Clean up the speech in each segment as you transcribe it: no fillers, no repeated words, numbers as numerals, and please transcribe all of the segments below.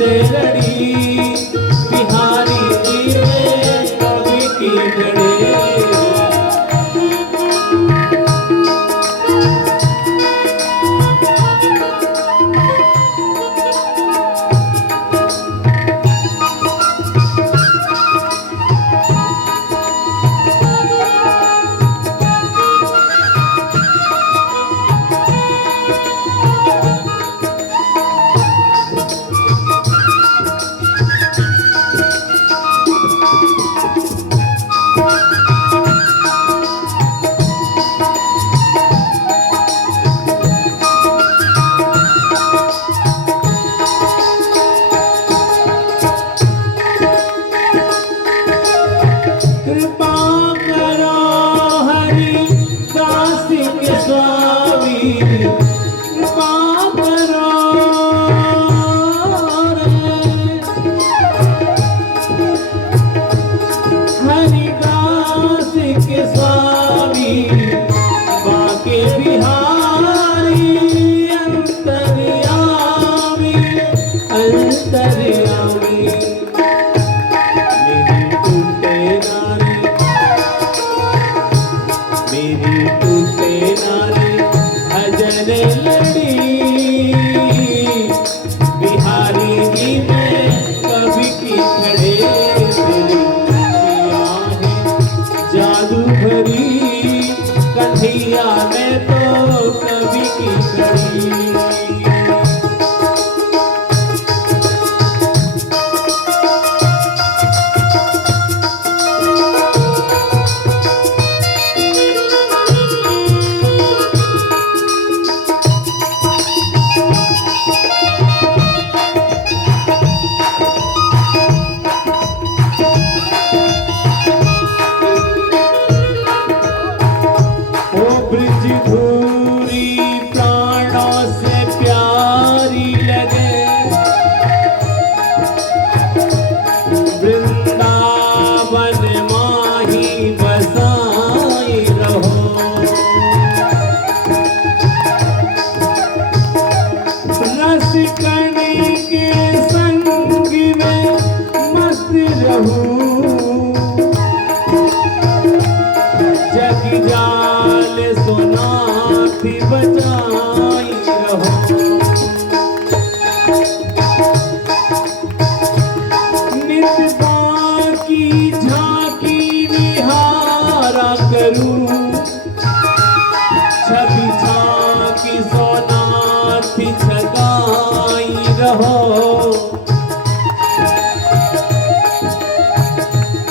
से लड़ी बिहारी जी में कवि की घड़ी।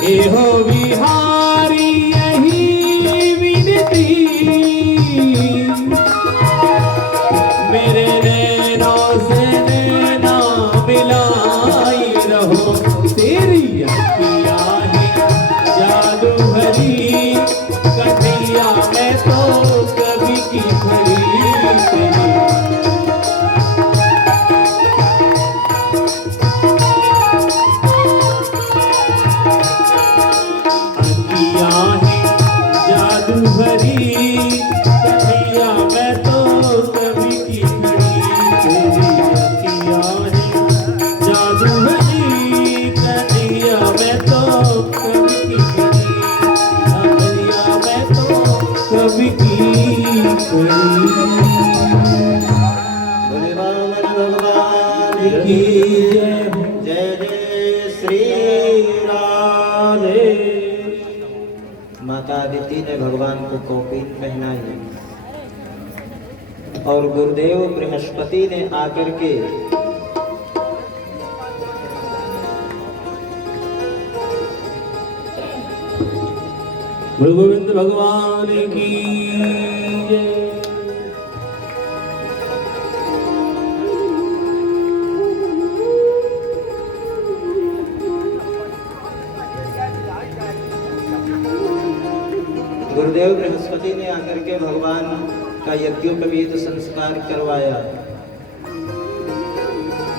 एहो बिहारी यही विनती मेरे नैनों से नैना मिलाई रहो। तेरी अखियाँ है जादू भरी कन्हैया मैं तो कभी की खड़ी तेरी जय जय श्री राधे। माता अदिति ने भगवान को कौपीन पहनाई और गुरुदेव बृहस्पति ने आकर के गुरु गोविंद भगवान की जय। गुरुदेव बृहस्पति ने आकर के भगवान का यज्ञोपवीत संस्कार करवाया।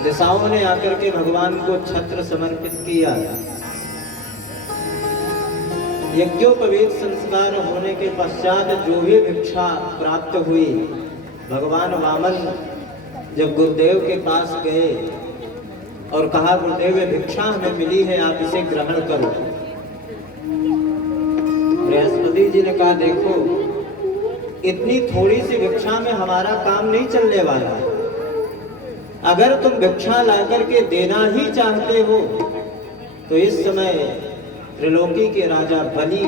दिशाओं ने आकर के भगवान को छत्र समर्पित किया। यज्ञोपवीत संस्कार होने के पश्चात जो भी भिक्षा प्राप्त हुई, भगवान वामन जब गुरुदेव के पास गए और कहा गुरुदेव ये भिक्षा हमें मिली है, आप इसे ग्रहण करो। बृहस्पति जी ने कहा देखो इतनी थोड़ी सी भिक्षा में हमारा काम नहीं चलने वाला। अगर तुम भिक्षा ला करके देना ही चाहते हो तो इस समय त्रिलोकी के राजा बलि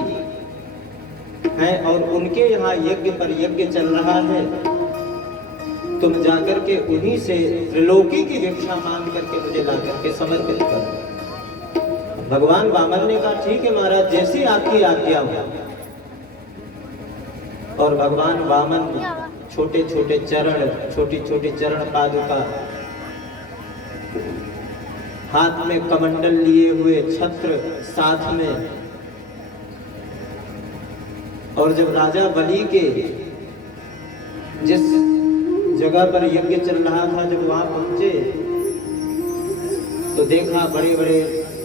हैं और उनके यहाँ यज्ञ पर यज्ञ चल रहा है, तुम जाकर के उन्हीं से त्रिलोकी की भिक्षा मांग करके मुझे ला करके समर्पित करो। भगवान वामन ने कहा ठीक है महाराज, जैसी आपकी आज्ञा हो। और भगवान वामन छोटे छोटे चरण, छोटी छोटी चरण पादुका, हाथ में कमंडल लिए हुए, छत्र साथ में, और जब राजा बलि के जिस जगह पर यज्ञ चल रहा था जब वहां पहुंचे तो देखा बड़े बड़े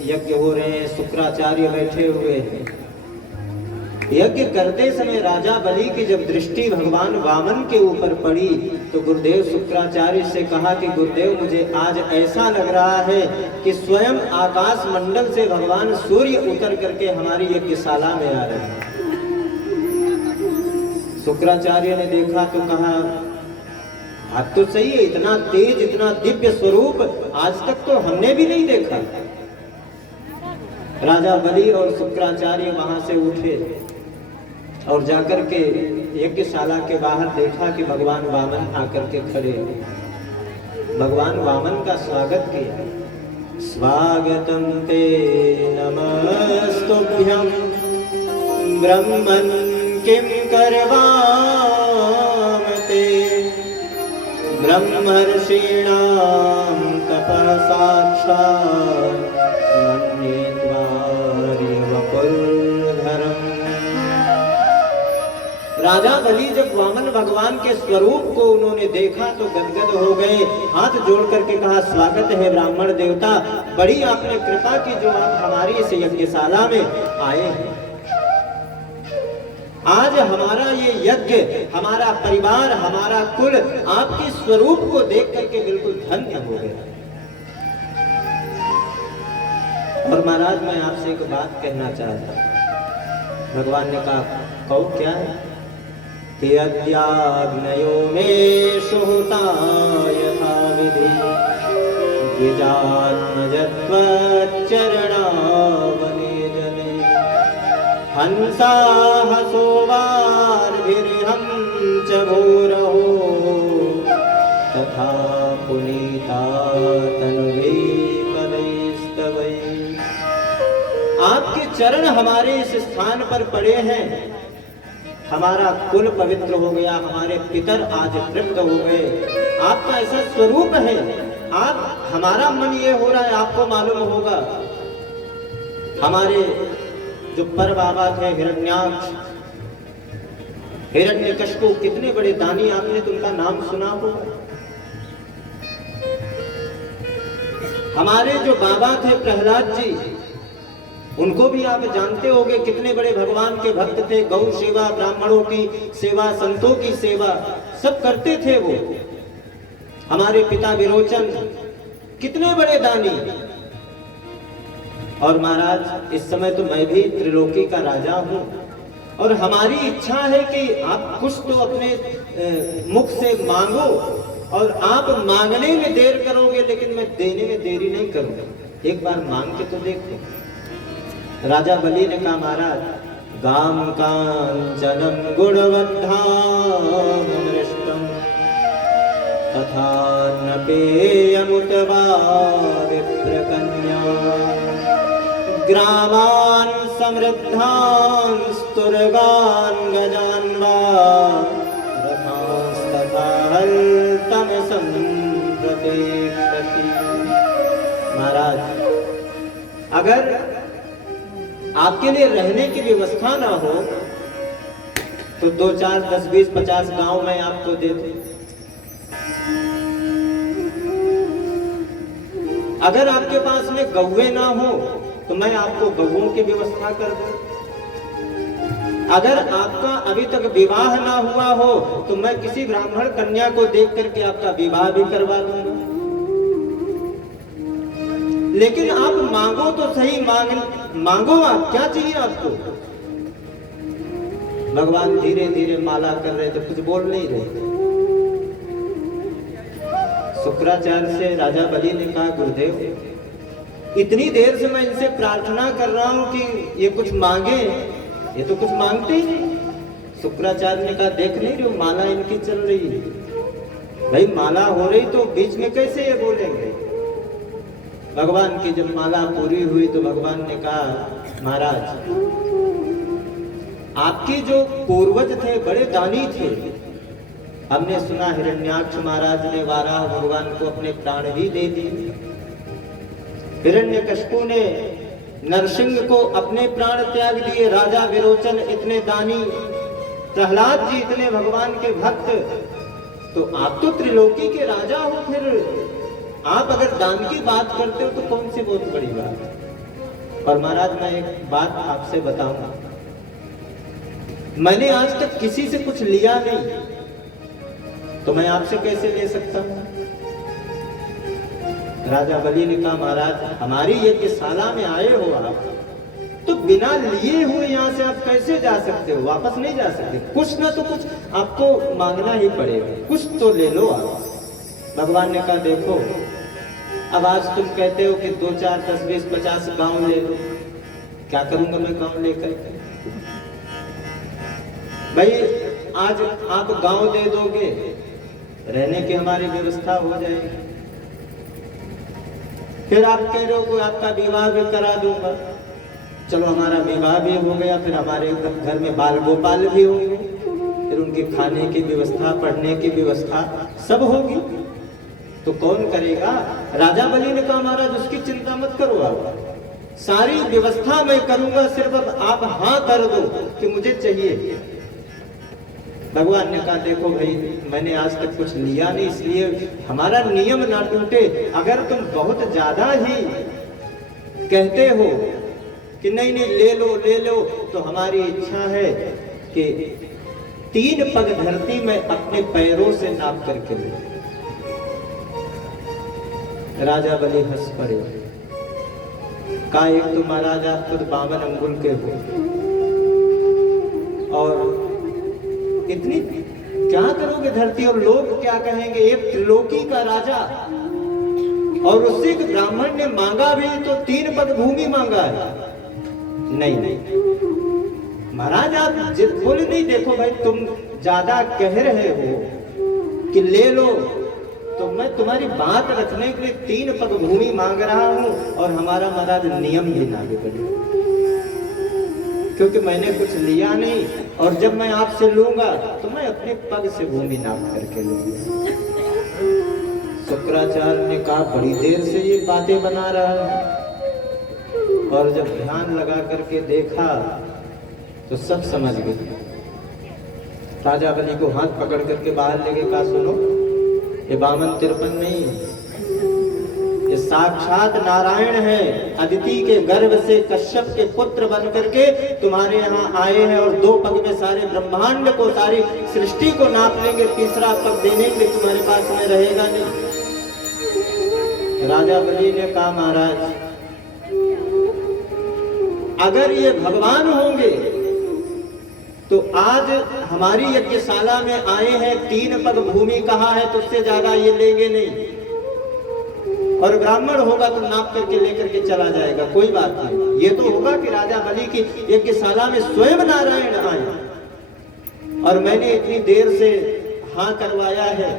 यज्ञ हो रहे हैं, शुक्राचार्य बैठे हुए हैं। यज्ञ करते समय राजा बलि की जब दृष्टि भगवान वामन के ऊपर पड़ी तो गुरुदेव शुक्राचार्य से कहा कि गुरुदेव मुझे आज ऐसा लग रहा है कि स्वयं आकाश मंडल से भगवान सूर्य उतर करके हमारी यज्ञशाला में आ रहे हैं। शुक्राचार्य ने देखा तो कहा बात तो सही है, इतना तेज इतना दिव्य स्वरूप आज तक तो हमने भी नहीं देखा। राजा बलि और शुक्राचार्य वहां से उठे और जाकर के यज्ञशाला के बाहर देखा कि भगवान वामन आकर के खड़े। भगवान वामन का स्वागत किया। स्वागतम ते नमस्तुभ्यं ब्रह्मन् किं करवाम ते ब्रह्मर्षीणां तपः साक्षात् मन्ये त्वार्य वपुर्धरम्। राजा बलि जब वामन भगवान के स्वरूप को उन्होंने देखा तो गदगद हो गए, हाथ जोड़ करके कहा स्वागत है ब्राह्मण देवता, बड़ी आपने कृपा की जो आप हमारी इस यज्ञशाला में आए हैं। आज हमारा ये यज्ञ, हमारा परिवार, हमारा कुल आपके स्वरूप को देख करके बिल्कुल धन्य हो गया। और महाराज मैं आपसे एक बात कहना चाहता। भगवान ने कहा कहो क्या है? कि अद्याग्नयो मे सुहृता यथा विधि चरणावने जने हंसा हसोवार्भिर्हं च भूरहो तथा पुनीता तन्वे पदैस्तवै। आपके चरण हमारे इस स्थान पर पड़े हैं, हमारा कुल पवित्र हो गया, हमारे पितर आज तृप्त हो गए। आपका ऐसा स्वरूप है, आप हमारा मन ये हो रहा है, आपको मालूम होगा हमारे जो पर बाबा थे हिरण्याक्ष, हिरण्यकशिपु, कितने बड़े दानी, आपने तो उनका नाम सुना होगा। हमारे जो बाबा थे प्रहलाद जी, उनको भी आप जानते होंगे, कितने बड़े भगवान के भक्त थे, गौ सेवा, ब्राह्मणों की सेवा, संतों की सेवा सब करते थे वो। हमारे पिता विरोचन कितने बड़े दानी। और महाराज इस समय तो मैं भी त्रिलोकी का राजा हूं और हमारी इच्छा है कि आप कुछ तो अपने मुख से मांगो, और आप मांगने में देर करोगे लेकिन मैं देने में देरी नहीं करूंगा, एक बार मांग के तो देखो। राजा बलि ने कहा महाराज गाम कांचनम गुणवद्धाम मृष्टम तथा न पेयमुतवा विप्रकन्या ग्रामान् समृद्धान् स्तुर्गान् गजान् वा रथांस्तथा हल्तम संप्रतीक्षति। महाराज अगर आपके लिए रहने की व्यवस्था ना हो तो 2, 4, 10, 20, 50 गांव में आपको दे दूं। अगर आपके पास में गौवे ना हो तो मैं आपको गौओं की व्यवस्था कर दूं। अगर आपका अभी तक विवाह ना हुआ हो तो मैं किसी ब्राह्मण कन्या को देख करके आपका विवाह भी करवा दूंगा। लेकिन आप मांगो तो सही, मांगो आप, क्या चाहिए आपको? भगवान धीरे धीरे माला कर रहे थे, कुछ बोल नहीं रहे थे। शुक्राचार्य से राजा बलि ने कहा, गुरुदेव इतनी देर से मैं इनसे प्रार्थना कर रहा हूं कि ये कुछ मांगे, ये तो कुछ मांगते ही नहीं। शुक्राचार्य ने कहा, देख नहीं रहे हो माला इनकी चल रही है, भाई माला हो रही तो बीच में कैसे ये बोलेंगे? भगवान की जब माला पूरी हुई तो भगवान ने कहा, महाराज आपके जो पूर्वज थे बड़े दानी थे, हमने सुना हिरण्याक्ष महाराज ने वाराह भगवान को अपने प्राण भी दे दिए, हिरण्यकशिपु ने नरसिंह को अपने प्राण त्याग दिए, राजा विरोचन इतने दानी, प्रहलाद जी इतने भगवान के भक्त, तो आप तो त्रिलोकी के राजा हो, फिर आप अगर दान की बात करते हो तो कौन सी बहुत बड़ी बात है। और महाराज मैं एक बात आपसे बताऊंगा, मैंने आज तक किसी से कुछ लिया नहीं, तो मैं आपसे कैसे ले सकता हूं? राजा बलि ने कहा, महाराज हमारी यज्ञशाला में आए हो आप, तो बिना लिए हुए यहाँ से आप कैसे जा सकते हो? वापस नहीं जा सकते, कुछ ना तो कुछ आपको मांगना ही पड़ेगा, कुछ तो ले लो आप। भगवान ने कहा, देखो अब आज तुम कहते हो कि 2 4 10 20 50 गांव ले लो, क्या करूंगा मैं गांव लेकर? भाई आज आप गांव दे दोगे, रहने की हमारी व्यवस्था हो जाएगी, फिर आप कह रहे हो कि आपका विवाह भी करा दूंगा, चलो हमारा विवाह भी हो गया, फिर हमारे घर में बाल गोपाल भी होंगे, फिर उनके खाने की व्यवस्था, पढ़ने की व्यवस्था सब होगी, तो कौन करेगा? राजा बलि ने कहा, महाराज उसकी चिंता मत करो, आप सारी व्यवस्था मैं करूंगा, सिर्फ अब आप हाँ कर दो कि मुझे चाहिए। भगवान ने कहा, देखो भाई मैंने आज तक कुछ लिया नहीं, इसलिए हमारा नियम ना टूटे, अगर तुम बहुत ज्यादा ही कहते हो कि नहीं नहीं ले लो, तो हमारी इच्छा है कि 3 पग धरती में अपने पैरों से नाप करके ले। राजा बलि हंस पड़े, कहा, एक तो महाराज आप खुद 52 अंगुल के हो, और इतनी क्या करोगे धरती, और लोग क्या कहेंगे? एक त्रिलोकी का राजा, और उससे एक ब्राह्मण ने मांगा भी तो 3 पग भूमि मांगा है। नहीं महाराज आप जिद बोले नहीं, देखो भाई तुम ज्यादा कह रहे हो कि ले लो, तो मैं तुम्हारी बात रखने के लिए 3 पग भूमि मांग रहा हूं, और हमारा महाराज नियम भी लागू करें, क्योंकि मैंने कुछ लिया नहीं, और जब मैं आपसे लूंगा तो मैं अपने पग से भूमि नाप करके लूंगा। शुक्राचार्य ने कहा, बड़ी देर से ये बातें बना रहा है, और जब ध्यान लगा करके देखा तो सब समझ गए। राजा बलि को हाथ पकड़ करके बाहर लेके कहा, सुनो ये 52-53 नहीं, ये साक्षात नारायण है, अदिति के गर्भ से कश्यप के पुत्र बन करके तुम्हारे यहाँ आए हैं, और 2 पग में सारे ब्रह्मांड को, सारी सृष्टि को नाप लेंगे, तीसरा पग देने के लिए तुम्हारे पास में रहेगा नहीं। राजा बलि ने कहा, महाराज अगर ये भगवान होंगे तो आज हमारी यज्ञशाला में आए हैं, 3 पग भूमि कहा है, तो उससे ज्यादा ये लेंगे नहीं, और ब्राह्मण होगा तो नाप करके लेकर के चला जाएगा, कोई बात नहीं। ये तो होगा कि राजा बलि की यज्ञशाला में स्वयं नारायण आए, और मैंने इतनी देर से हाँ करवाया है,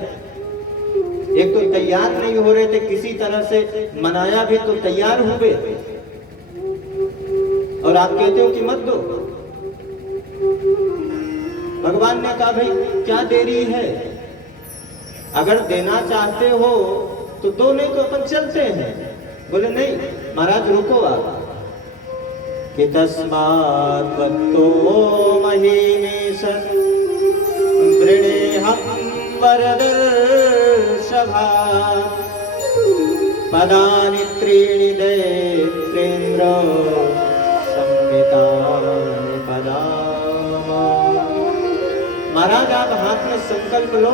एक तो तैयार नहीं हो रहे थे, किसी तरह से मनाया भी तो तैयार हुए, और आप कहते हो कि मत दो। भगवान ने कहा, भाई क्या देरी है, अगर देना चाहते हो तो दो, नहीं तो अपन चलते हैं। बोले नहीं महाराज रुको आप, कि तस्मात् त्वत्तो महीमेश वृणेहं वरदर्शभा पदानि त्रीणि दैत्रेन्द्र संहितानि पदानि। महाराज आप हाथ में संकल्प लो,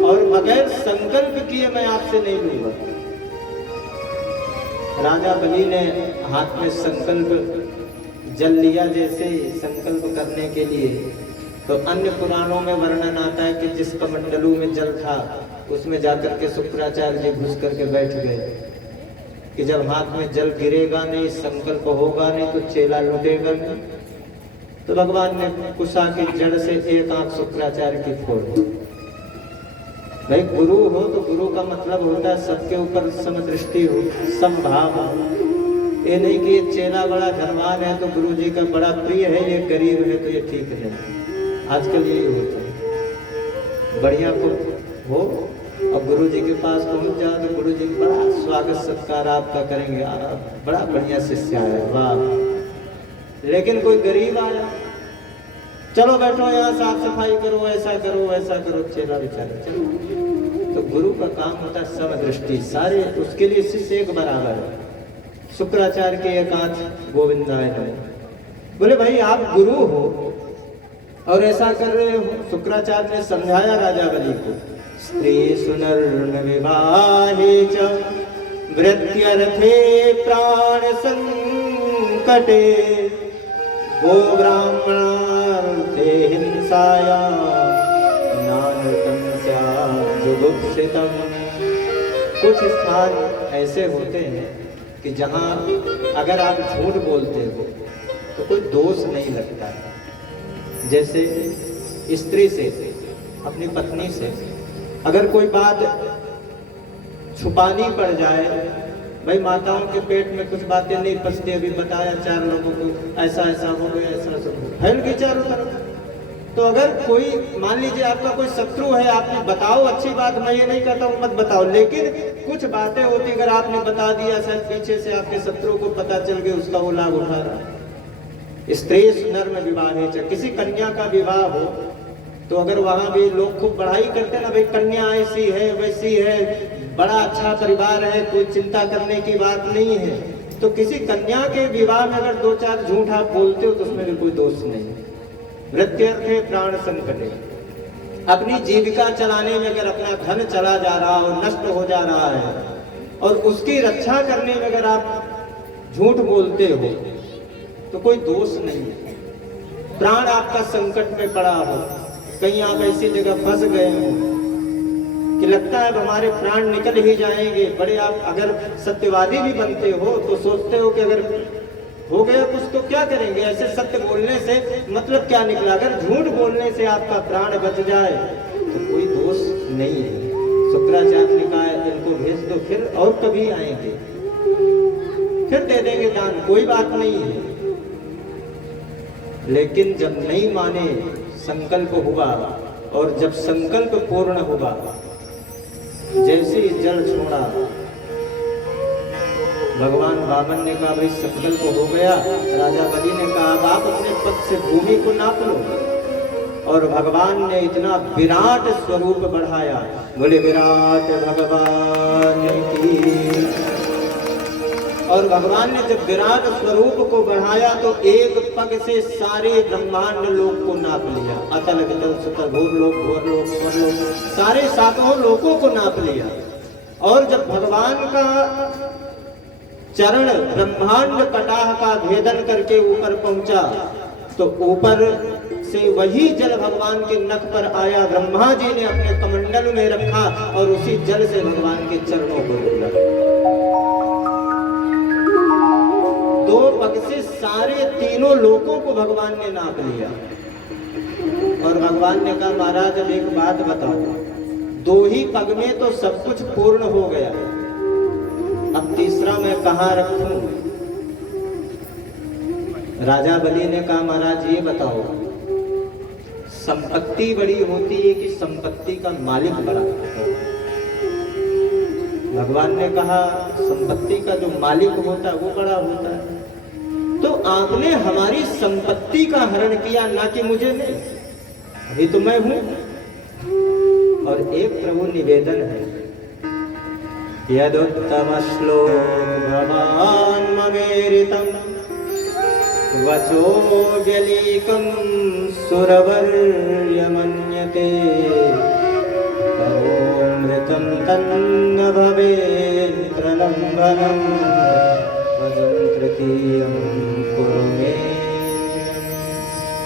और बगैर संकल्प किए मैं आपसे नहीं लूंगा। राजा बलि ने हाथ में संकल्प जल लिया, जैसे संकल्प करने के लिए, तो अन्य पुराणों में वर्णन आता है कि जिस कमंडलू में जल था उसमें जाकर के शुक्राचार्य जी घुस करके बैठ गए कि जब हाथ में जल गिरेगा नहीं, संकल्प होगा नहीं तो चेला लुटेगा नहीं। तो भगवान ने कुशा की जड़ से एक आंख शुक्राचार्य की फोड़ दी। भाई गुरु हो तो गुरु का मतलब होता है सबके ऊपर समदृष्टि हो, समभाव हो। ये नहीं कि ये चेला बड़ा धनवान है तो गुरु जी का बड़ा प्रिय है, ये गरीब है तो ये ठीक नहीं। आजकल यही होता है, बढ़िया को हो और गुरु जी के पास पहुंच जाओ तो गुरु जी बड़ा स्वागत सत्कार आपका करेंगे, बड़ा बढ़िया शिष्य है, वाह। लेकिन कोई गरीब आया, चलो बैठो यहाँ साफ सफाई करो, ऐसा करो वैसा करो, चेला बेचारा चलो। तो गुरु का काम होता है समदृष्टि, सारे उसके लिए शिष्य एक बराबर है। शुक्राचार्य के एकांत गोविंदाय नमः। बोले भाई आप गुरु हो और ऐसा कर रहे हो। शुक्राचार्य ने समझाया राजा बलि को, स्त्री सुनर्न विवाहे च वृत्यर्थे प्राण संकटे गो ब्राह्मणार्थे हिंसाया नानकं स्यात् जुगुप्सितम्। कुछ स्थान ऐसे होते हैं कि जहाँ अगर आप झूठ बोलते हो तो कोई दोष नहीं लगता है। जैसे स्त्री से, अपनी पत्नी से अगर कोई बात छुपानी पड़ जाए, भाई माताओं के पेट में कुछ बातें नहीं पचती, अभी बताया 4 लोगों को ऐसा ऐसा हो गया, ऐसा ऐसा फैल गई चारों तरफ। तो अगर कोई मान लीजिए आपका कोई शत्रु है, आपने बताओ, अच्छी बात, मैं ये नहीं कहता हूँ मत बताओ, लेकिन कुछ बातें होती अगर आपने बता दिया, शायद पीछे से आपके शत्रु को पता चल गया, उसका वो लाभ उठा रहा है। स्त्री नर्म विवाह, किसी कन्या का विवाह हो तो अगर वहां भी लोग खूब बढ़ाई करते हैं ना, भाई कन्या ऐसी है वैसी है, बड़ा अच्छा परिवार है, कोई चिंता करने की बात नहीं है, तो किसी कन्या के विवाह में अगर 2-4 झूठ आप बोलते हो तो उसमें भी कोई दोष नहीं है। वृत्यर्थे प्राण संकटे, अपनी जीविका चलाने में अगर अपना धन चला जा रहा हो, नष्ट हो जा रहा है, और उसकी रक्षा करने में अगर आप झूठ बोलते हो तो कोई दोष नहीं है। प्राण आपका संकट में पड़ा हो, कहीं आप ऐसी जगह फंस गए हो कि लगता है हमारे प्राण निकल ही जाएंगे, बड़े आप अगर सत्यवादी भी बनते हो तो सोचते हो कि अगर हो गया कुछ तो क्या करेंगे, ऐसे सत्य बोलने से मतलब क्या निकला। अगर झूठ बोलने से आपका प्राण बच जाए तो कोई दोष नहीं है। शुक्राचार्य ने कहा इनको भेज दो, फिर और कभी आएंगे, फिर दे देंगे दान, कोई बात नहीं है। लेकिन जब नहीं माने, संकल्प हुआ, और जब संकल्प पूर्ण हुआ, जैसे जल छोड़ा, भगवान वामन ने कहा भाई संकल्प हो गया। राजा बलि ने कहा अब आप अपने पद से भूमि को नाप लो, और भगवान ने इतना विराट स्वरूप बढ़ाया, बोले विराट भगवान की। और भगवान ने जब विराट स्वरूप को बढ़ाया तो एक पग से सारे ब्रह्मांड लोक को नाप लिया, अतल वितल सुतल भूर लोक भूर लोक स्वर लोक, सारे 7 लोकों को नाप लिया। और जब भगवान का चरण ब्रह्मांड कटाह का भेदन करके ऊपर पहुंचा तो ऊपर से वही जल भगवान के नख पर आया, ब्रह्मा जी ने अपने कमंडल में रखा और उसी जल से भगवान के चरणों को धुला। 2 पग से सारे 3 लोकों को भगवान ने नाप लिया। और भगवान ने कहा महाराज अब एक बात बताओ, 2 ही पग में तो सब कुछ पूर्ण हो गया, अब तीसरा मैं कहाँ रखूं? राजा बलि ने कहा महाराज ये बताओ, संपत्ति बड़ी होती है कि संपत्ति का मालिक बड़ा होता है? भगवान ने कहा संपत्ति का जो मालिक होता है वो बड़ा होता है। तो आपने हमारी संपत्ति का हरण किया, ना कि मुझे नहीं, अभी तो मैं हूं। और एक प्रभु निवेदन है, यदुत्तम श्लोक भवान ममेरितम वचो व्यलीकं सुरवर्य मन्यते करोमृतं तन्न भवेत् प्रलम्बितम्। लंघनम पदं तृतीयं कुरु मे।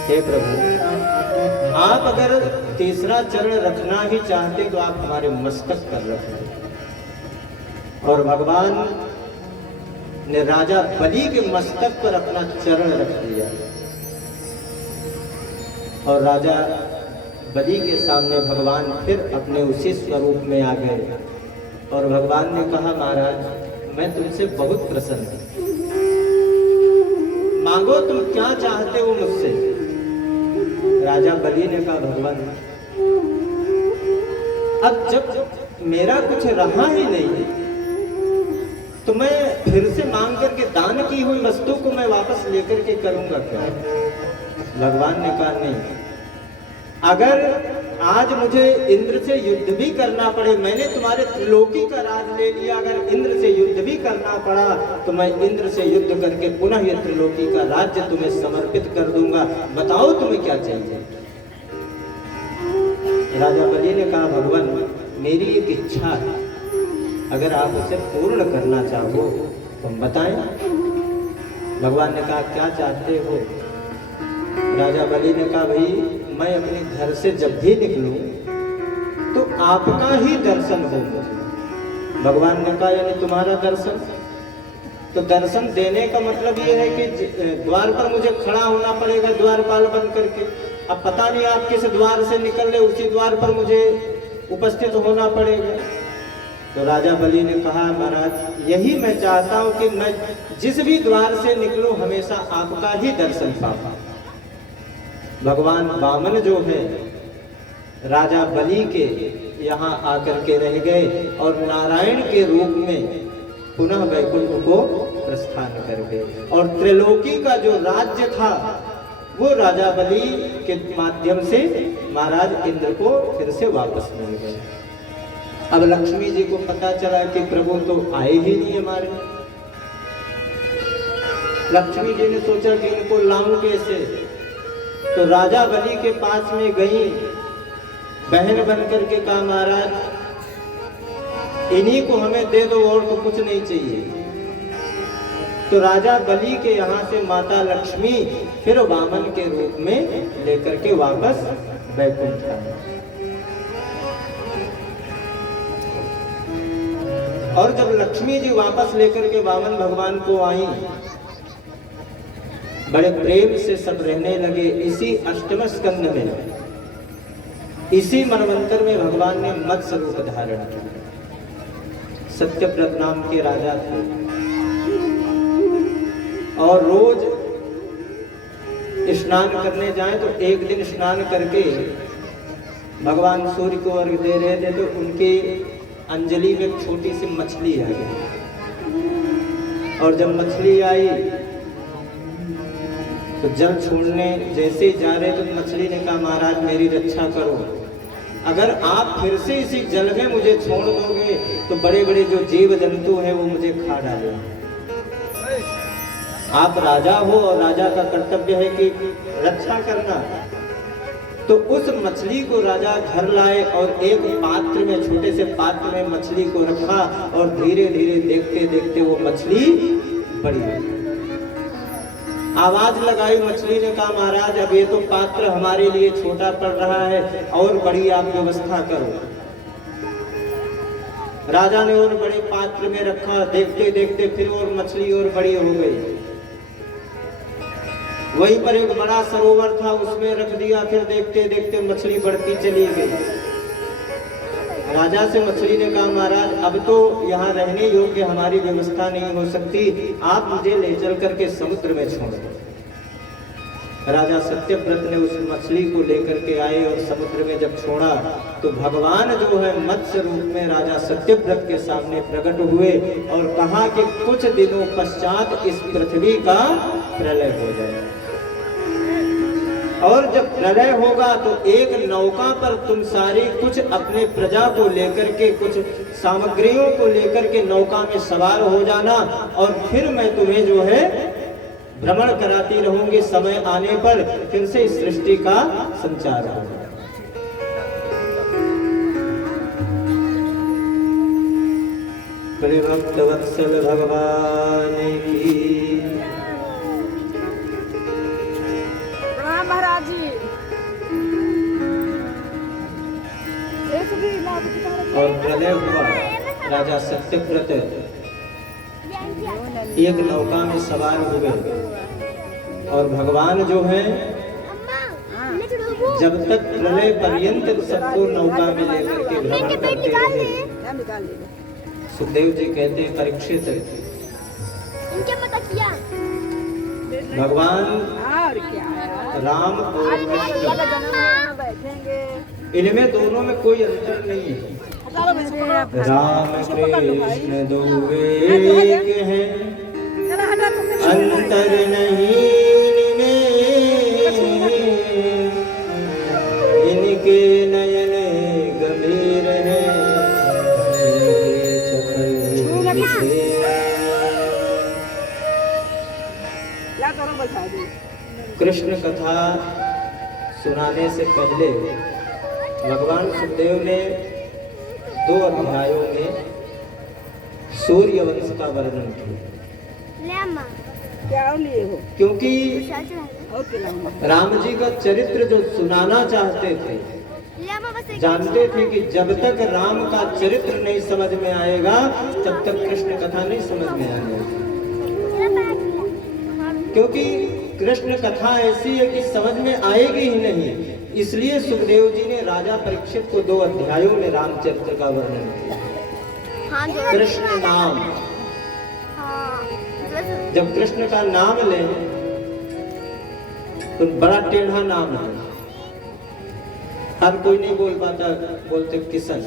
हे प्रभु, आप अगर तीसरा चरण रखना ही चाहते तो आप हमारे मस्तक पर रख लें। और भगवान ने राजा बलि के मस्तक पर अपना चरण रख दिया और राजा बलि के सामने भगवान फिर अपने उसी स्वरूप में आ गए और भगवान ने कहा, महाराज मैं तुमसे बहुत प्रसन्न हूं, मांगो तुम क्या चाहते हो मुझसे। राजा बलि ने कहा, भगवान अब जब मेरा कुछ रहा ही नहीं तो मैं फिर से मांग करके दान की हुई वस्तु को मैं वापस लेकर के करूंगा क्या। भगवान ने कहा, नहीं, अगर आज मुझे इंद्र से युद्ध भी करना पड़े, मैंने तुम्हारे त्रिलोकी का राज ले लिया, अगर इंद्र से युद्ध भी करना पड़ा तो मैं इंद्र से युद्ध करके पुनः ये त्रिलोकी का राज्य तुम्हें समर्पित कर दूंगा, बताओ तुम्हें क्या चाहिए। राजा बलि ने कहा, भगवान मेरी एक इच्छा है, अगर आप उसे पूर्ण करना चाहो तो बताएं। भगवान ने कहा, क्या चाहते हो। राजा बलि ने कहा, भाई मैं अपने घर से जब भी निकलूं तो आपका ही दर्शन हो मुझे। भगवान ने कहा, यानी तुम्हारा दर्शन। तो दर्शन देने का मतलब ये है कि द्वार पर मुझे खड़ा होना पड़ेगा द्वारपाल बन करके। अब पता नहीं आप किस द्वार से निकल रहे, उसी द्वार पर मुझे उपस्थित होना पड़ेगा। तो राजा बलि ने कहा, महाराज यही मैं चाहता हूं कि मैं जिस भी द्वार से निकलूं हमेशा आपका ही दर्शन पाऊं। भगवान वामन जो है राजा बलि के यहाँ आकर के रह गए और नारायण के रूप में पुनः वैकुंठ को प्रस्थान कर गए और त्रिलोकी का जो राज्य था वो राजा बलि के माध्यम से महाराज इंद्र को फिर से वापस मिल गए। अब लक्ष्मी जी को पता चला कि प्रभु तो आए ही नहीं हमारे। लक्ष्मी जी ने सोचा कि इनको लाऊं कैसे, तो राजा बलि के पास में गई, बहन बन करके कहा, महाराज इन्हीं को हमें दे दो और तो कुछ नहीं चाहिए। तो राजा बलि के यहाँ से माता लक्ष्मी फिर वामन के रूप में लेकर के वापस वैकुंठ आए। और जब लक्ष्मी जी वापस लेकर के वामन भगवान को आई, बड़े प्रेम से सब रहने लगे। इसी अष्टम स्कंध में, इसी मनवंतर में भगवान ने मत्स्य रूप धारण किया। सत्यव्रत नाम के राजा थे और रोज स्नान करने जाएं तो एक दिन स्नान करके भगवान सूर्य को अर्घ दे रहे थे तो उनके अंजलि में एक छोटी सी मछली आई और जब मछली आई तो जल छोड़ने जैसे ही जा रहे तो मछली ने कहा, महाराज मेरी रक्षा करो, अगर आप फिर से इसी जल में मुझे छोड़ दोगे तो बड़े बड़े जो जीव जंतु हैं वो मुझे खा डालेंगे। आप राजा हो और राजा का कर्तव्य है कि रक्षा करना। तो उस मछली को राजा घर लाए और एक पात्र में, छोटे से पात्र में मछली को रखा और धीरे धीरे देखते देखते वो मछली बड़ी हुई। आवाज लगाई, मछली ने कहा, महाराज अब ये तो पात्र हमारे लिए छोटा पड़ रहा है और बड़ी आप व्यवस्था करो। राजा ने और बड़े पात्र में रखा, देखते देखते फिर और मछली और बड़ी हो गई। वहीं पर एक बड़ा सरोवर था, उसमें रख दिया, फिर देखते देखते मछली बढ़ती चली गई। राजा से मछली ने कहा, महाराज अब तो यहाँ रहने योग्य हमारी व्यवस्था नहीं हो सकती, आप मुझे ले चल करके समुद्र में छोड़ दो। राजा सत्यव्रत ने उस मछली को लेकर के आए और समुद्र में जब छोड़ा तो भगवान जो है मत्स्य रूप में राजा सत्यव्रत के सामने प्रकट हुए और कहा कि कुछ दिनों पश्चात इस पृथ्वी का प्रलय हो जाए और जब प्रलय होगा तो एक नौका पर तुम सारी कुछ अपने प्रजा को लेकर के, कुछ सामग्रियों को लेकर के नौका में सवार हो जाना और फिर मैं तुम्हें जो है भ्रमण कराती रहूंगी। समय आने पर फिर से इस सृष्टि का संचार होगा। प्रिय भक्त वत्सल भगवान की। प्रणाम महाराज जी। और प्रलय हुआ, राजा सत्यव्रत एक नौका में सवार हुए और भगवान जो हैं जब तक प्रलय पर्यंत सबको नौका में लेकर के भ्रमण करते रहे। सुखदेव जी कहते हैं परीक्षित भगवान राम और कृष्ण इनमें दोनों में कोई अंतर नहीं है। राम कृष्ण दो एक हैं, अंतर नहीं इनमें, इनके नयन गंभीर हैं, कृष्ण कथा सुनाने से पहले भगवान सुखदेव ने 2 अध्यायों में सूर्य वंश का वर्णन किया, क्योंकि राम जी का चरित्र जो सुनाना चाहते थे, जानते थे कि जब तक राम का चरित्र नहीं समझ में आएगा तब तक कृष्ण कथा नहीं समझ में आएगी। क्योंकि कृष्ण कथा ऐसी है कि समझ में आएगी ही नहीं। इसलिए सुखदेव जी ने राजा परीक्षित को 2 अध्यायों में रामचरित्र का वर्णन किया। कृष्ण नाम, जब कृष्ण का नाम लें तो बड़ा टेढ़ा नाम है, हर कोई नहीं बोल पाता, बोलते किशन।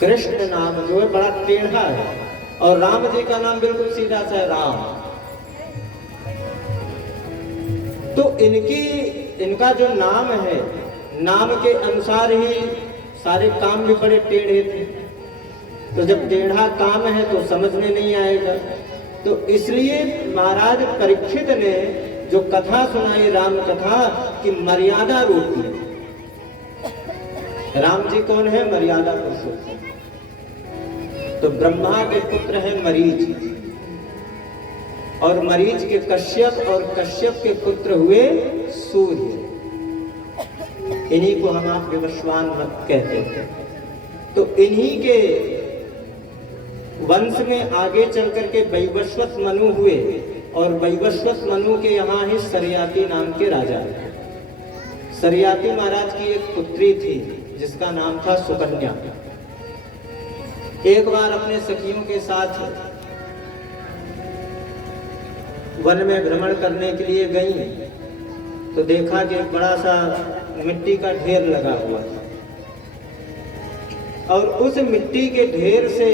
कृष्ण नाम जो है बड़ा टेढ़ा है और राम जी का नाम बिल्कुल सीधा सा है, राम। तो इनका जो नाम है, नाम के अनुसार ही सारे काम भी बड़े टेढ़े थे। तो जब टेढ़ा काम है तो समझ में नहीं आएगा। तो इसलिए महाराज परीक्षित ने जो कथा सुनाई राम कथा की मर्यादा रूप में, राम जी कौन है? मर्यादा पुरुषोत्तम। तो ब्रह्मा के पुत्र है मरीच, और मरीच के कश्यप, और कश्यप के पुत्र हुए सूर्य। इन्हीं को हम आप विवस्वान कहते हैं। तो इन्हीं के वंश में आगे चल करके वैवस्वत मनु हुए, और वैवस्वत मनु के यहाँ ही सरियाती नाम के राजा है। सरियाती महाराज की एक पुत्री थी जिसका नाम था सुकन्या। एक बार अपने सखियों के साथ वन में भ्रमण करने के लिए गई तो देखा कि एक बड़ा सा मिट्टी का ढेर लगा हुआ था, और उस मिट्टी के ढेर से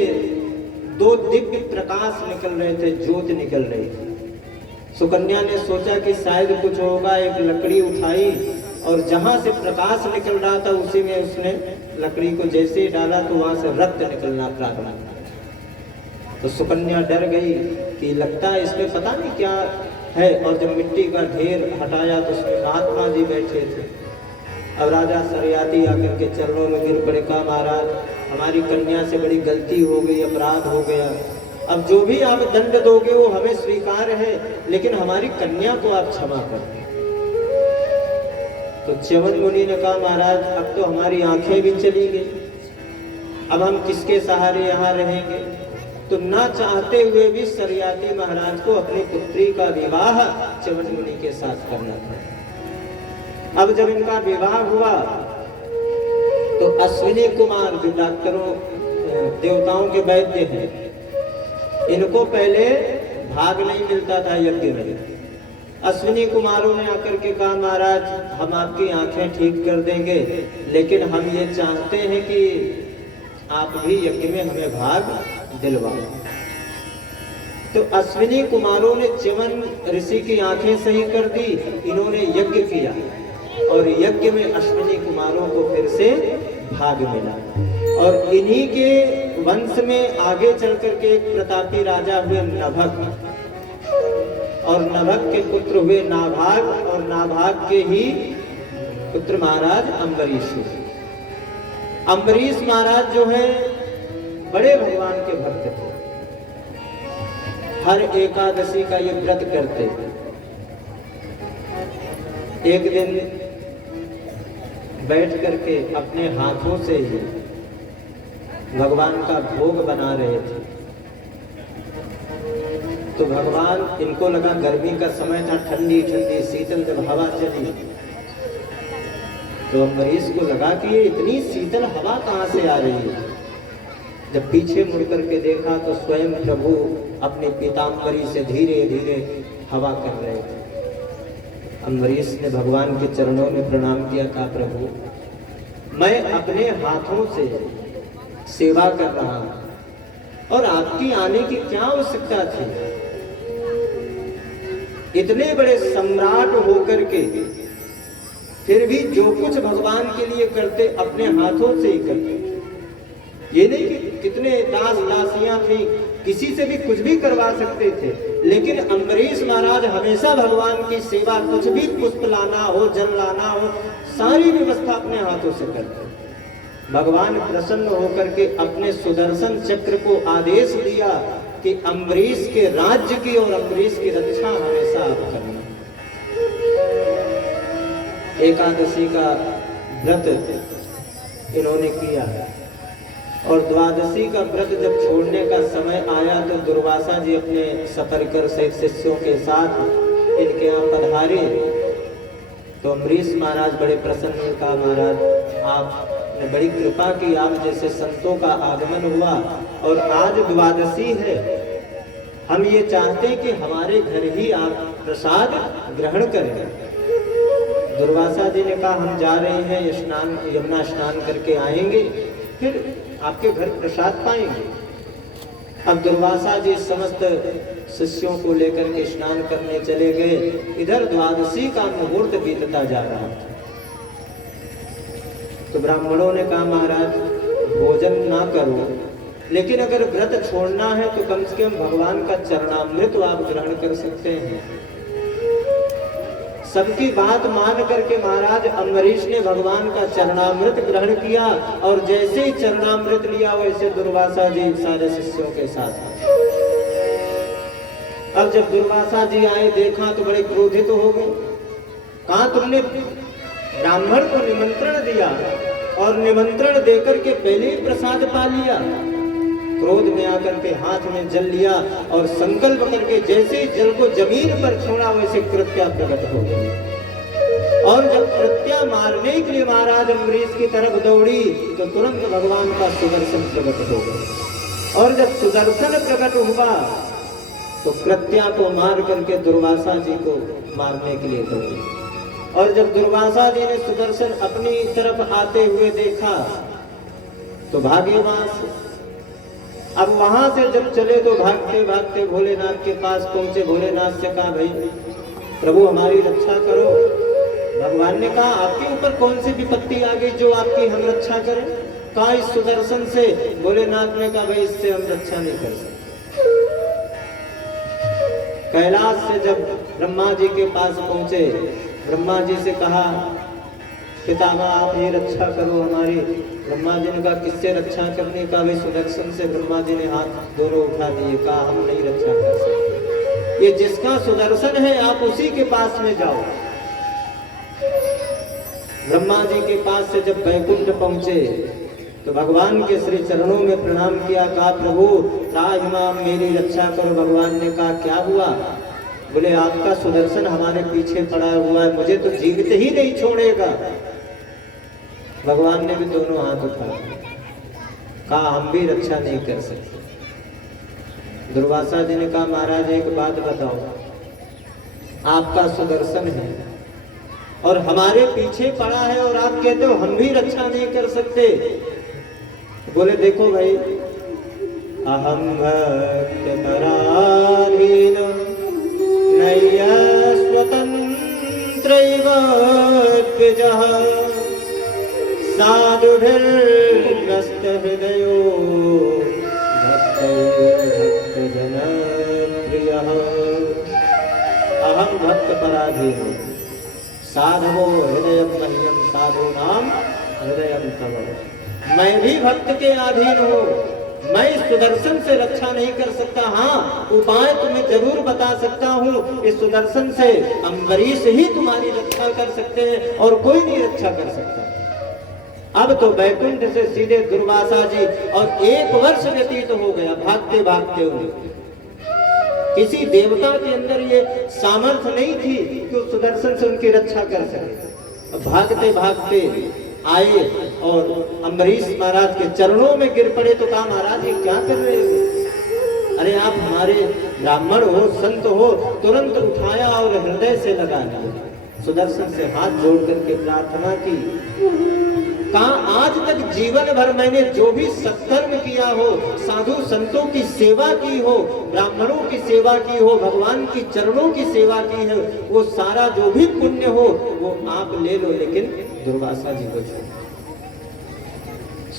2 दिव्य प्रकाश निकल रहे थे, ज्योत निकल रही थी। सुकन्या ने सोचा कि शायद कुछ होगा, एक लकड़ी उठाई और जहां से प्रकाश निकल रहा था उसी में उसने लकड़ी को जैसे ही डाला तो वहां से रक्त निकलना प्रारंभ हुआ। तो सुकन्या डर गई कि लगता है इसमें पता नहीं क्या है, और जब मिट्टी का ढेर हटाया तो उसमें महात्मा जी बैठे थे। अब राजा सरियाती आकर के चरणों में गिर पड़े, कहा महाराज हमारी कन्या से बड़ी गलती हो गई, अपराध हो गया, अब जो भी आप दंड दोगे वो हमें स्वीकार है, लेकिन हमारी कन्या को आप क्षमा कर। तो च्यवन मुनि ने कहा महाराज अब तो हमारी आंखें भी चली गई, अब हम किसके सहारे यहाँ रहेंगे। तो ना चाहते हुए भी सरियाती महाराज को अपनी पुत्री का विवाह च्यवन मुनि के साथ करना था। अब जब इनका विवाह हुआ तो अश्विनी कुमार जो डॉक्टरों देवताओं के वैद्य हैं, इनको पहले भाग नहीं मिलता था यज्ञ में। अश्विनी कुमारों ने आकर के कहा महाराज हम आपकी आंखें ठीक कर देंगे, लेकिन हम ये चाहते हैं कि आप भी यज्ञ में हमें भाग दिलवाओ। तो अश्विनी कुमारों ने च्यवन ऋषि की आंखें सही कर दी, इन्होंने यज्ञ किया और यज्ञ में अश्विनी कुमारों को फिर से भाग मिला। और इन्हीं के वंश में आगे चल करके एक प्रतापी राजा हुए नभक, और नभक के पुत्र हुए नाभाग, और नाभाग के ही पुत्र महाराज अम्बरीश। अम्बरीश महाराज जो है बड़े भगवान के भक्त थे। हर एकादशी का ये व्रत करते। एक दिन बैठ करके अपने हाथों से ही भगवान का भोग बना रहे थे। तो भगवान, इनको लगा गर्मी का समय था, ठंडी ठंडी शीतल जब हवा चली तो अम्बरीश को लगा कि ये इतनी शीतल हवा कहाँ से आ रही है। जब पीछे मुड़ करके देखा तो स्वयं प्रभु अपनी पीताम्बरी से धीरे धीरे हवा कर रहे थे। अम्बरीश ने भगवान के चरणों में प्रणाम किया, कहा प्रभु मैं अपने हाथों से सेवा कर रहा हूं और आपकी आने की क्या आवश्यकता थी। इतने बड़े सम्राट होकर के फिर भी जो कुछ भगवान के लिए करते अपने हाथों से ही करते। ये नहीं कि कितने दास दासियां थी, किसी से भी कुछ भी करवा सकते थे, लेकिन अम्बरीश महाराज हमेशा भगवान की सेवा, कुछ भी पुष्प लाना हो, जल लाना हो, सारी व्यवस्था अपने हाथों से करते। भगवान प्रसन्न होकर के अपने सुदर्शन चक्र को आदेश दिया कि अम्बरीश के राज्य की और अम्बरीश की रक्षा हमेशा आप करना। एकादशी का व्रत इन्होंने किया और द्वादशी का व्रत जब छोड़ने का समय आया तो दुर्वासा जी अपने सफरकर सहित शिष्यों के साथ इनके यहाँ पधारे। तो अम्बरीश महाराज बड़े प्रसन्न, का महाराज आपने बड़ी कृपा की, आप जैसे संतों का आगमन हुआ और आज द्वादशी है, हम ये चाहते हैं कि हमारे घर ही आप प्रसाद ग्रहण करें। दुर्वासा जी ने कहा हम जा रहे हैं, स्नान यमुना स्नान करके आएंगे, फिर आपके घर प्रसाद पाएंगे। अब दुर्वासा जी समस्त शिष्यों को लेकर के स्नान करने चले गए। इधर द्वादशी का मुहूर्त बीतता जा रहा था। तो ब्राह्मणों ने कहा महाराज भोजन ना करो, लेकिन अगर व्रत छोड़ना है तो कम से कम भगवान का चरणामृत आप ग्रहण कर सकते हैं। सबकी बात मान करके महाराज अम्बरीश ने भगवान का चरणामृत ग्रहण किया और जैसे ही चरणामृत लिया वैसे दुर्वासा जी सारे शिष्यों के साथ आए। अब जब दुर्वासा जी आए, देखा तो बड़े क्रोधित हो गए। कहा तुमने ब्राह्मण को निमंत्रण दिया और निमंत्रण देकर के पहले ही प्रसाद पा लिया। क्रोध में आकर के हाथ में जल लिया और संकल्प करके जैसे ही जल को जमीन पर छोड़ा वैसे कृत्या प्रकट हो गई। और जब कृत्या मारने के लिए महाराज अम्बरीश की तरफ दौड़ी तो तुरंत भगवान का सुदर्शन प्रकट हो गया। और जब सुदर्शन प्रकट हुआ तो कृत्या को मार करके दुर्वासा जी को मारने के लिए दौड़ी। और जब दुर्वासा जी ने सुदर्शन अपनी तरफ आते हुए देखा तो भागे वहां से। अब वहां से जब चले तो भागते भागते भोलेनाथ के पास पहुंचे। भोलेनाथ से कहा भाई प्रभु हमारी रक्षा करो। भगवान ने कहा आपके ऊपर कौन सी विपत्ति आ गई जो आपकी हम रक्षा करें। कहा इस सुदर्शन से। भोलेनाथ ने कहा भाई इससे हम रक्षा नहीं कर सकते। कैलाश से जब ब्रह्मा जी के पास पहुंचे, ब्रह्मा जी से कहा पितामह आप ये रक्षा करो हमारी। ब्रह्मा जी ने कहा किससे रक्षा करने का। भाई सुदर्शन से। ब्रह्मा जी ने हाथ दोनों उठा दिए, कहा हम नहीं रक्षा कर सकते, ये जिसका सुदर्शन है आप उसी के पास में जाओ। ब्रह्मा जी के पास से जब वैकुंठ पहुंचे तो भगवान के श्री चरणों में प्रणाम किया। कहा प्रभु त्राहिमाम मेरी रक्षा करो। भगवान ने कहा क्या हुआ। बोले आपका सुदर्शन हमारे पीछे पड़ा हुआ है, मुझे तो जीवित ही नहीं छोड़ेगा। भगवान ने भी दोनों हाथ उठाए, कहा हम भी रक्षा नहीं कर सकते। दुर्वासा जी ने कहा महाराज एक बात बताओ, आपका सुदर्शन है और हमारे पीछे पड़ा है और आप कहते हो हम भी रक्षा नहीं कर सकते। बोले देखो भाई अहम भक्त पराधीन नय्य स्वतंत्रैव द्विजः साधुभिर्ग्रस्त हृदयो भक्तजनप्रियः। अहम भक्त पराधीनो साधवो हृदयं मह्यं साधूनां हृदयं तव। मैं भी भक्त के अधीन हूँ, मैं इस सुदर्शन से रक्षा नहीं कर सकता। हाँ, उपाय तुम्हें जरूर बता सकता हूँ। इस सुदर्शन से अम्बरीश ही तुम्हारी रक्षा कर सकते हैं और कोई नहीं रक्षा कर सकता। अब तो बैकुंठ से सीधे दुर्वासा जी, और 1 वर्ष व्यतीत हो गया भागते भागते उन्हें। किसी देवता के अंदर ये सामर्थ्य नहीं थी कि उस सुदर्शन से उनकी रक्षा कर सके। भागते भागते आए और अम्बरीश महाराज के चरणों में गिर पड़े। तो कहा, महाराज ये क्या कर रहे हो? अरे आप हमारे ब्राह्मण हो, संत हो। तुरंत उठाया और हृदय से लगा लिया। सुदर्शन से हाथ जोड़ करके प्रार्थना की। कहा, आज तक जीवन भर मैंने जो भी सत्कर्म किया हो, साधु संतों की सेवा की हो, ब्राह्मणों की सेवा की हो, भगवान की चरणों की सेवा की है, वो सारा जो भी पुण्य हो वो आप ले लो, लेकिन दुर्वासा जी को छोड़ो।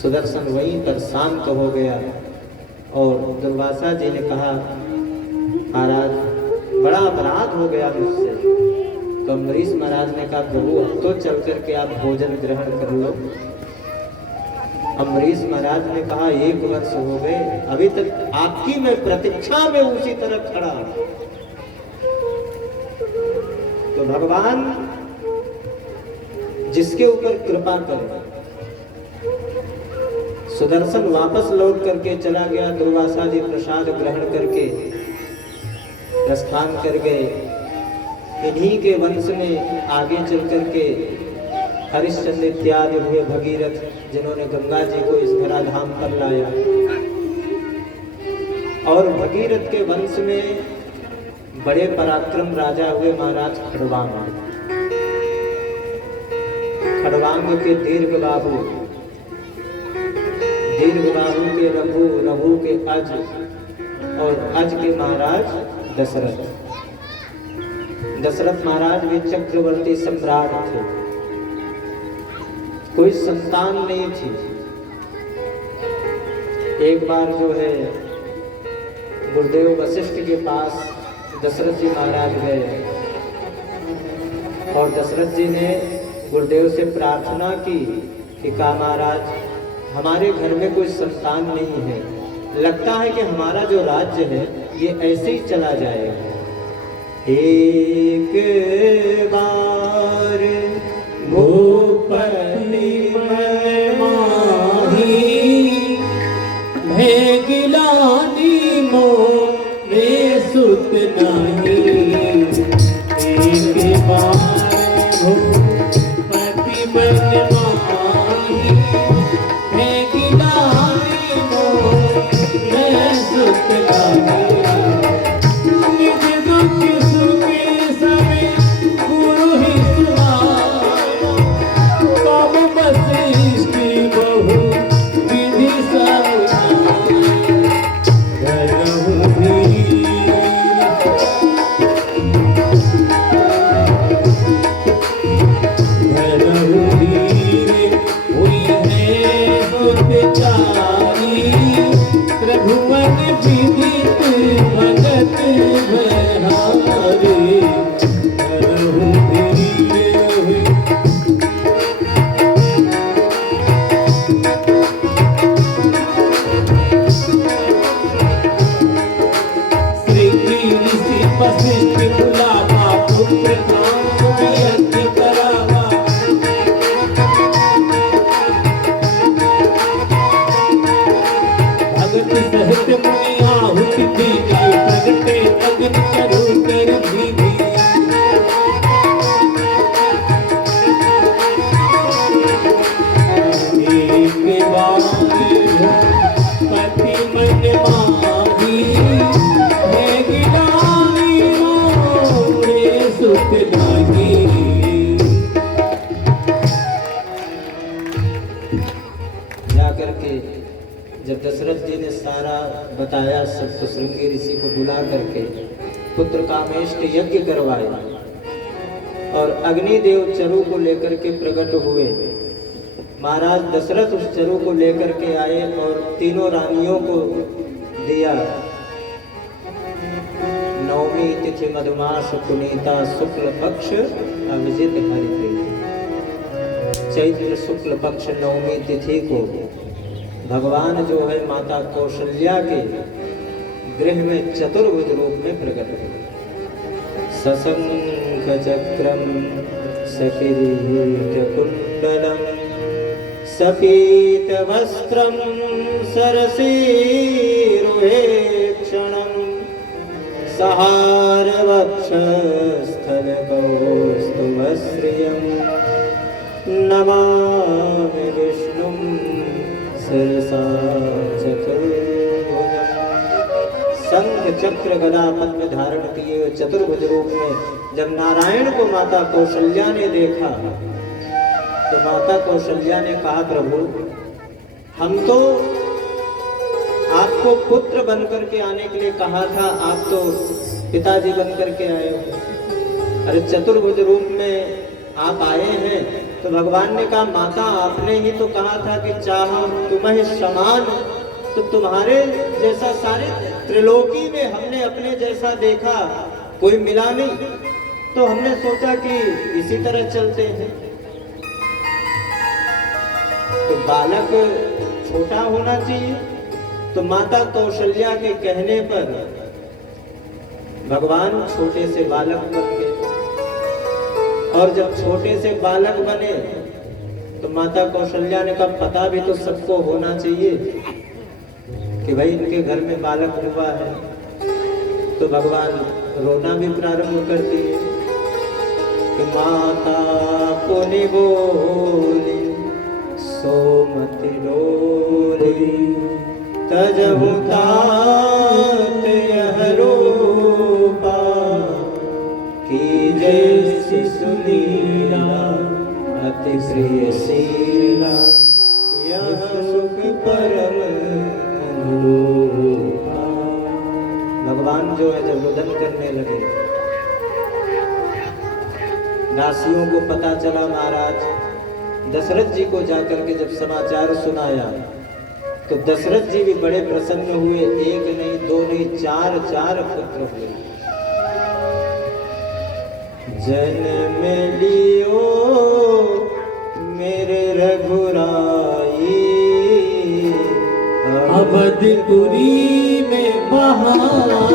सुदर्शन वहीं पर शांत हो गया और दुर्वासा जी ने कहा, महाराज बड़ा अपराध हो गया मुझसे। तो अम्बरीश महाराज ने कहा, प्रभु अब तो चल करके आप भोजन ग्रहण कर लो। अम्बरीश महाराज ने कहा, 1 वर्ष हो गए, अभी तक आपकी मैं प्रतीक्षा में उसी तरह खड़ा हूं। तो भगवान जिसके ऊपर कृपा करे। सुदर्शन वापस लौट करके चला गया। दुर्वासा जी प्रसाद ग्रहण करके प्रस्थान कर गए। इन्हीं के वंश में आगे चल करके हरिश्चंद्र इत्यादि हुए भगीरथ, जिन्होंने गंगा जी को इस धराधाम पर लाया। और भगीरथ के वंश में बड़े पराक्रम राजा हुए महाराज खड़वांग। खड़वांग के दीर्घबाहु, दीर्घबाहु के रघु, रघु के अज, और अज के महाराज दशरथ। दशरथ महाराज भी चक्रवर्ती सम्राट थे। कोई संतान नहीं थी। एक बार जो है गुरुदेव वशिष्ठ के पास दशरथ जी महाराज गए और दशरथ जी ने गुरुदेव से प्रार्थना की कि कहा, महाराज हमारे घर में कोई संतान नहीं है, लगता है कि हमारा जो राज्य है ये ऐसे ही चला जाएगा। एक बार भूपति माही भेगिलानी मोरे सुत नहीं। एक बार भूपति माही भेगिलानी मोरे सुत नहीं। जाकर के जब दशरथ जी ने सारा बताया, सप्तशृंगी ऋषि को बुला करके पुत्र कामेष्ट यज्ञ करवाया और अग्निदेव चरु को लेकर के प्रकट हुए। महाराज दशरथ उस चरु को लेकर के आए और तीनों रानियों को दिया। नवमी तिथि मधुमास पुनीता शुक्ल पक्ष अभिजित हरिप्रीति। चैत्र शुक्ल पक्ष नवमी तिथि को भगवान जो है माता कौशल्या के गृह में चतुर्भुज रूप में प्रकट हुए। सशंख चक्रम सकिरीटकुंडलम सपीत वस्त्रम सरसीरुहेक्षणम सहार वक्षस्थल कौस्तुभश्रियम नमामि विष्णुं शिरसा चतुर्भुजम्। शंख चक्र गदा पद्म धारण किए चतुर्भुज रूप में जब नारायण को माता कौशल्या ने देखा तो माता कौशल्या ने कहा, प्रभु हम तो आपको पुत्र बनकर के आने के लिए कहा था, आप तो पिताजी बनकर के आए हो। अरे चतुर्भुज रूप में आप आए हैं तो भगवान ने कहा, माता आपने ही तो कहा था कि चाहो तुम्हें समान, तो तुम्हारे जैसा सारे त्रिलोकी में हमने अपने जैसा देखा, कोई मिला नहीं, तो हमने सोचा कि इसी तरह चलते हैं। तो बालक छोटा होना चाहिए, तो माता कौशल्या के कहने पर भगवान छोटे से बालक बन गए। और जब छोटे से बालक बने तो माता कौशल्या ने कहा, पता भी तो सबको होना चाहिए कि भाई इनके घर में बालक हुआ है। तो भगवान रोना भी प्रारंभ कर दिए कि माता पुनि बोली सोमति डोली तजहु तात यह रूपा की जैसी सुनीला अति प्रिय शीला यह सुख परम अनुरूपा। भगवान जो है जब रुदन करने लगे, दासियों को पता चला, महाराज दशरथ जी को जाकर के जब समाचार सुनाया तो दशरथ जी भी बड़े प्रसन्न हुए। एक नहीं, दो नहीं, चार पुत्र हुए। जन्म लियो मेरे रघुराई अवधपुरी में बहार